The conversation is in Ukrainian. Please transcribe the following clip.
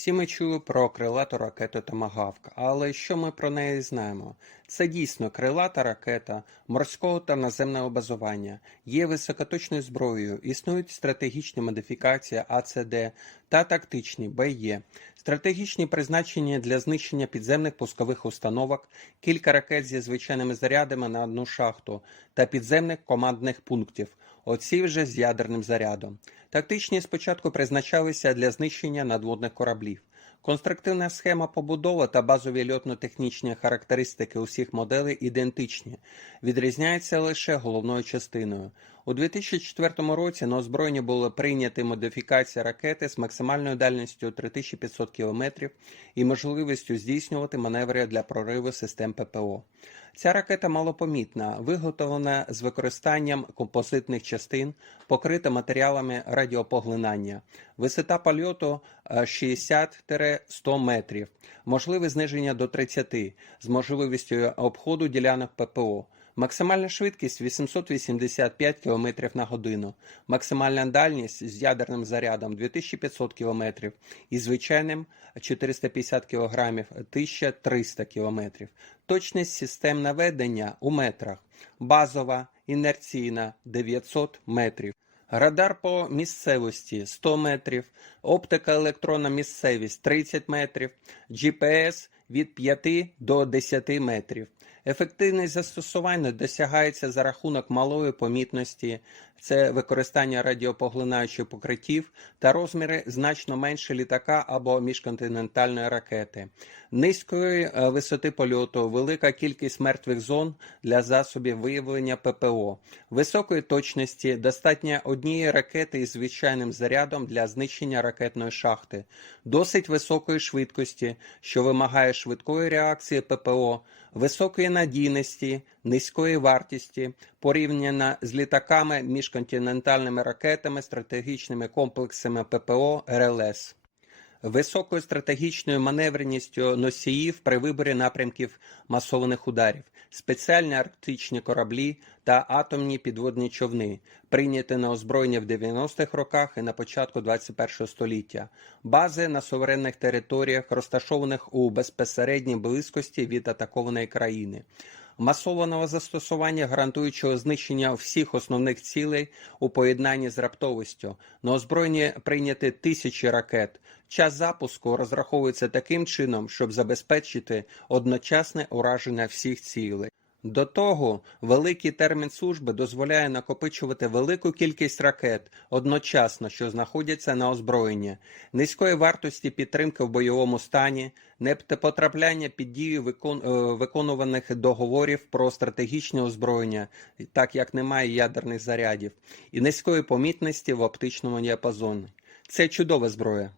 Всі ми чули про крилату ракету Томагавк, але що ми про неї знаємо? Це дійсно крилата ракета морського та наземного базування, є високоточною зброєю, існують стратегічні модифікації АЦД та тактичні БЄ, стратегічні призначення для знищення підземних пускових установок, кілька ракет зі звичайними зарядами на одну шахту та підземних командних пунктів. Оці вже з ядерним зарядом. Тактичні спочатку призначалися для знищення надводних кораблів. Конструктивна схема побудови та базові льотно-технічні характеристики усіх моделей ідентичні, відрізняються лише головною частиною. У 2004 році на озброєнні були прийняті модифікації ракети з максимальною дальністю 3500 км і можливістю здійснювати маневри для прориву систем ППО. Ця ракета малопомітна, виготовлена з використанням композитних частин, покрита матеріалами радіопоглинання. Висота польоту е, 60-100 метрів, можливе зниження до 30 з можливістю обходу ділянок ППО. Максимальна швидкість 885 км на годину, максимальна дальність з ядерним зарядом 2500 км і звичайним 450 кг 1300 км. Точність систем наведення у метрах. Базова, інерційна 900 метрів. Радар по місцевості 100 метрів, оптика електронна місцевість 30 метрів, GPS від 5 до 10 метрів. Ефективність застосування досягається за рахунок малої помітності, це використання радіопоглинаючих покриттів та розміри значно менше літака або міжконтинентальної ракети, низької е, висоти польоту, велика кількість мертвих зон для засобів виявлення ППО, високої точності, достатньо однієї ракети із звичайним зарядом для знищення ракетної шахти, досить високої швидкості, що вимагає швидкої реакції ППО, високої надійності, низької вартості порівняно з літаками, міжконтинентальними ракетами, стратегічними комплексами ППО РЛС. Високою стратегічною маневреністю носіїв при виборі напрямків масованих ударів, спеціальні арктичні кораблі та атомні підводні човни, прийняті на озброєння в 90-х роках і на початку 21 століття, бази на суверенних територіях, розташованих у безпосередній близькості від атакованої країни. Масованого застосування, гарантуючого знищення всіх основних цілей у поєднанні з раптовістю. На озброєнні прийняти тисячі ракет. Час запуску розраховується таким чином, щоб забезпечити одночасне ураження всіх цілей. До того, великий термін служби дозволяє накопичувати велику кількість ракет одночасно, що знаходяться на озброєнні, низької вартості підтримки в бойовому стані, непотрапляння під дію викон... е, виконуваних договорів про стратегічне озброєння, так як немає ядерних зарядів, і низької помітності в оптичному діапазоні. Це чудова зброя.